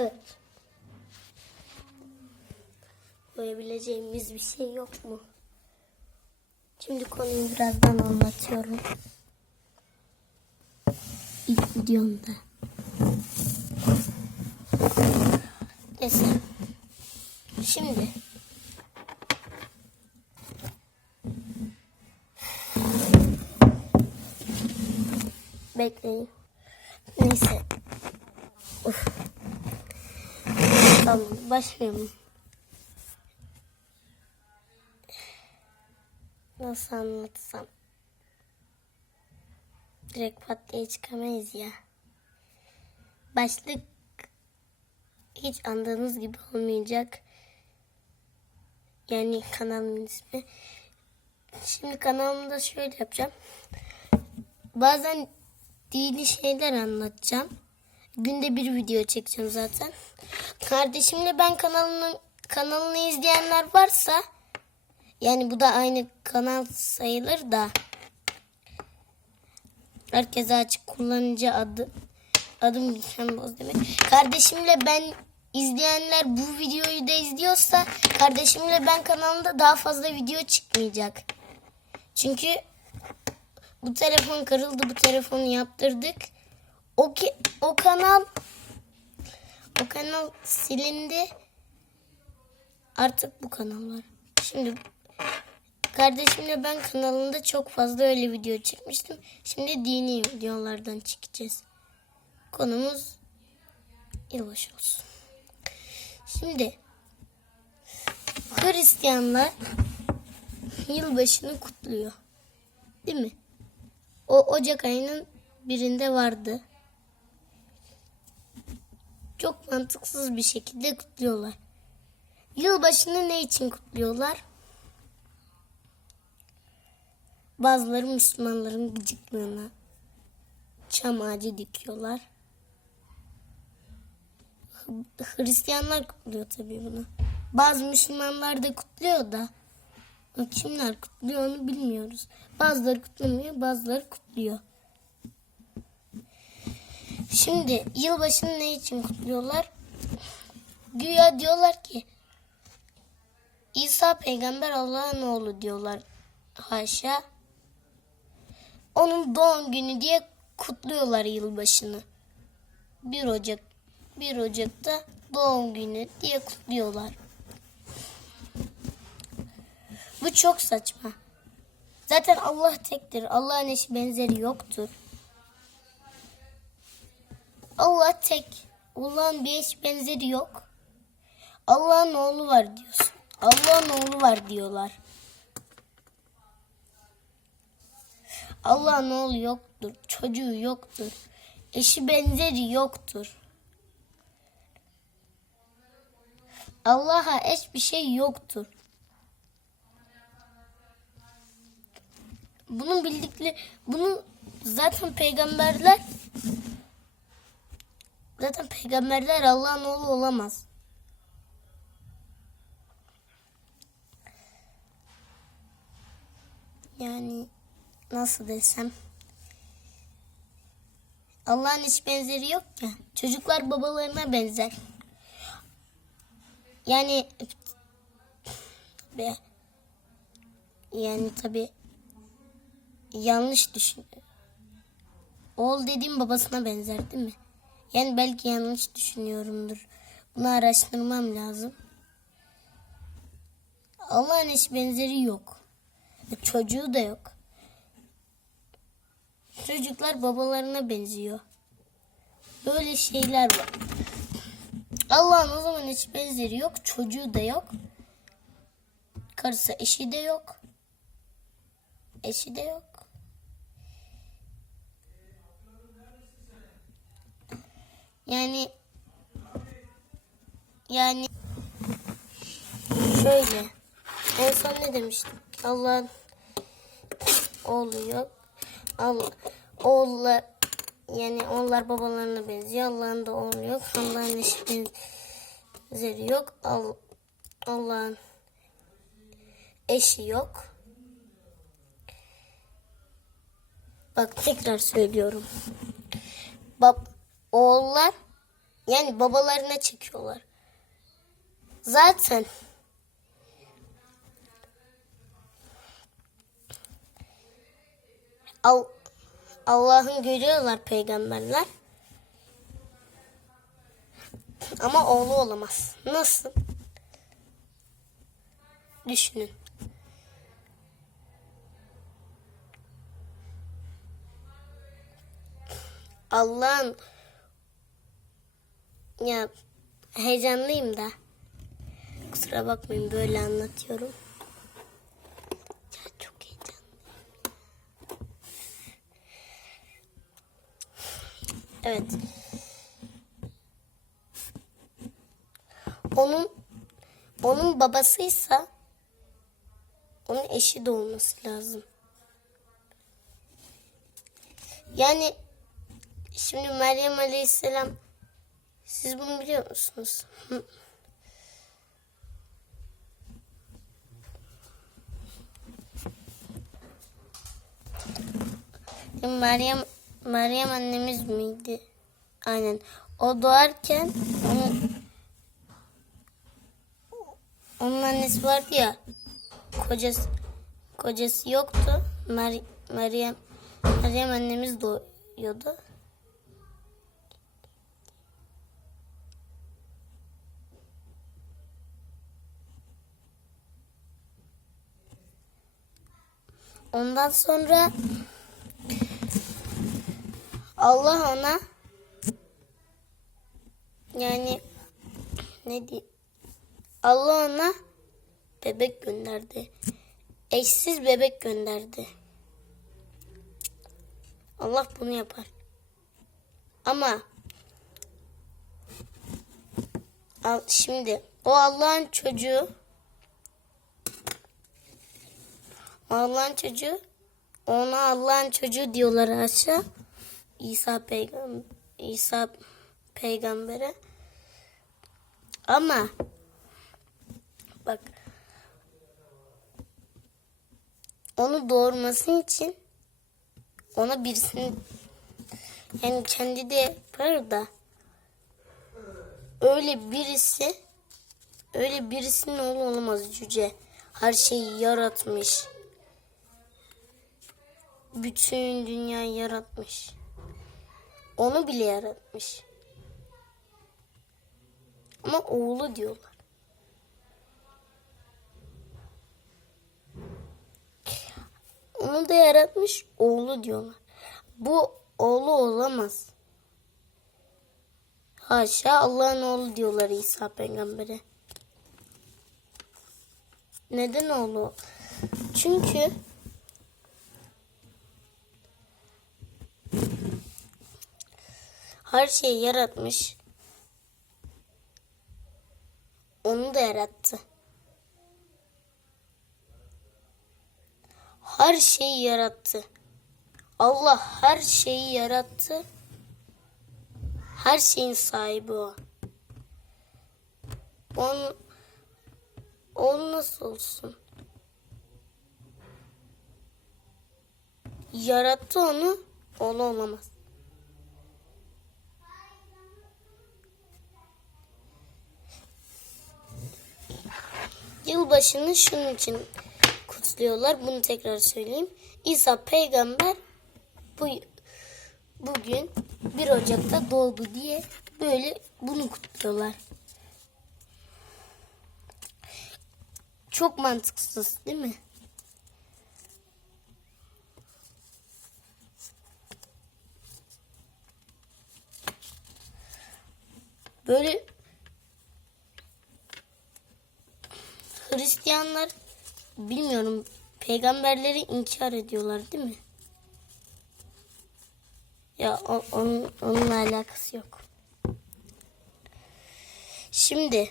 Evet. Koyabileceğimiz bir şey yok mu? Şimdi konuyu birazdan anlatıyorum. İlk videomda. Neyse. Şimdi. Bekleyin. Neyse. Tamam başlayalım. Nasıl anlatsam? Direkt pat diye çıkamayız ya. Başlık hiç andığınız gibi olmayacak. Yani kanalımın ismi. Şimdi kanalımda şöyle yapacağım. Bazen dini şeyler anlatacağım. Günde bir video çekeceğim zaten. Kardeşimle ben kanalını kanalını izleyenler varsa yani bu da aynı kanal sayılır da herkese açık kullanıcı adı adım Gülşen Boz demek. Kardeşimle ben izleyenler bu videoyu da izliyorsa kardeşimle ben kanalımda daha fazla video çıkmayacak. Çünkü bu telefon kırıldı bu telefonu yaptırdık. O ki o kanal o kanal silindi. Artık bu kanal var. Şimdi kardeşimle ben kanalında çok fazla öyle video çekmiştim. Şimdi dini videolardan çekeceğiz. Konumuz yılbaşı olsun. Şimdi Hristiyanlar yılbaşını kutluyor. Değil mi? O Ocak ayının birinde vardı. Çok mantıksız bir şekilde kutluyorlar. Yılbaşını ne için kutluyorlar? Bazıları Müslümanların gıcıklığına çam ağacı dikiyorlar. Hristiyanlar kutluyor tabii bunu. Bazı Müslümanlar da kutluyor da kimler kutluyor onu bilmiyoruz. Bazıları kutlamıyor, bazıları kutluyor. Şimdi yılbaşını ne için kutluyorlar? Güya diyorlar ki İsa peygamber Allah'ın oğlu diyorlar. Haşa. Onun doğum günü diye kutluyorlar yılbaşını. 1 Ocak 1 Ocak'ta doğum günü diye kutluyorlar. Bu çok saçma. Zaten Allah tektir. Allah'ın eşi benzeri yoktur. Allah tek. Allah'ın bir eş benzeri yok. Allah'ın oğlu var diyorsun. Allah'ın oğlu var diyorlar. Allah'ın oğlu yoktur. Çocuğu yoktur. Eşi benzeri yoktur. Allah'a eş bir şey yoktur. Bunun bildikleri, bunu zaten peygamberler zaten peygamberler Allah'ın oğlu olamaz. Yani nasıl desem Allah'ın hiç benzeri yok ya. Çocuklar babalarına benzer. Yani be yani tabi yanlış düşün. Oğul dediğim babasına benzer değil mi? Yani belki yanlış düşünüyorumdur. Bunu araştırmam lazım. Allah'ın hiç benzeri yok. Çocuğu da yok. Çocuklar babalarına benziyor. Böyle şeyler var. Allah'ın o zaman hiç benzeri yok. Çocuğu da yok. Karısı eşi de yok. Eşi de yok. Yani yani şöyle en son ne demiştim? Allah'ın oğlu yok. Allah, oğullar yani onlar babalarına benziyor. Allah'ın da oğlu yok. Allah'ın eşi benzeri yok. Al, Allah'ın eşi yok. Bak tekrar söylüyorum. Bab oğullar Yani babalarına çekiyorlar. Zaten Al- Allah'ın görüyorlar peygamberler. Ama oğlu olamaz. Nasıl? Düşünün. Allah'ın ya heyecanlıyım da. Kusura bakmayın böyle anlatıyorum. Ya çok heyecanlıyım. Evet. Onun onun babasıysa onun eşi de olması lazım. Yani şimdi Meryem Aleyhisselam siz bunu biliyor musunuz? Meryem Meryem annemiz miydi? Aynen. O doğarken onun, onun annesi vardı ya. Kocası kocası yoktu. Mer, Meryem Meryem annemiz doğuyordu. Ondan sonra Allah ona yani ne diyeyim Allah ona bebek gönderdi. Eşsiz bebek gönderdi. Allah bunu yapar. Ama al şimdi o Allah'ın çocuğu Allah'ın çocuğu ona Allah'ın çocuğu diyorlar aşağı. İsa peygamber İsa peygambere. Ama bak onu doğurması için ona birisini yani kendi de yapar da öyle birisi öyle birisinin oğlu olamaz cüce. Her şeyi yaratmış. Bütün dünyayı yaratmış. Onu bile yaratmış. Ama oğlu diyorlar. Onu da yaratmış oğlu diyorlar. Bu oğlu olamaz. Haşa Allah'ın oğlu diyorlar İsa peygambere. Neden oğlu? Çünkü her şeyi yaratmış. Onu da yarattı. Her şeyi yarattı. Allah her şeyi yarattı. Her şeyin sahibi o. Onu, onu nasıl olsun? Yarattı onu, onu olamaz. Yılbaşını şunun için kutluyorlar. Bunu tekrar söyleyeyim. İsa peygamber bu bugün 1 Ocak'ta doğdu diye böyle bunu kutluyorlar. Çok mantıksız değil mi? Böyle Hristiyanlar bilmiyorum peygamberleri inkar ediyorlar değil mi? Ya onun, onunla alakası yok. Şimdi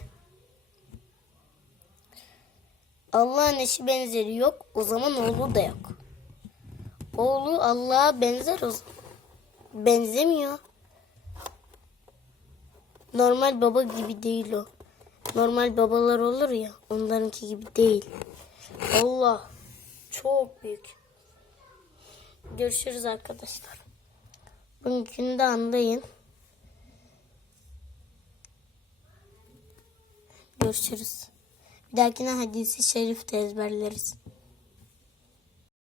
Allah'ın eşi benzeri yok. O zaman oğlu da yok. Oğlu Allah'a benzer o zaman. Benzemiyor. Normal baba gibi değil o normal babalar olur ya onlarınki gibi değil. Allah çok büyük. Görüşürüz arkadaşlar. Bugünkünü de anlayın. Görüşürüz. Bir dahakine hadisi şerif de ezberleriz.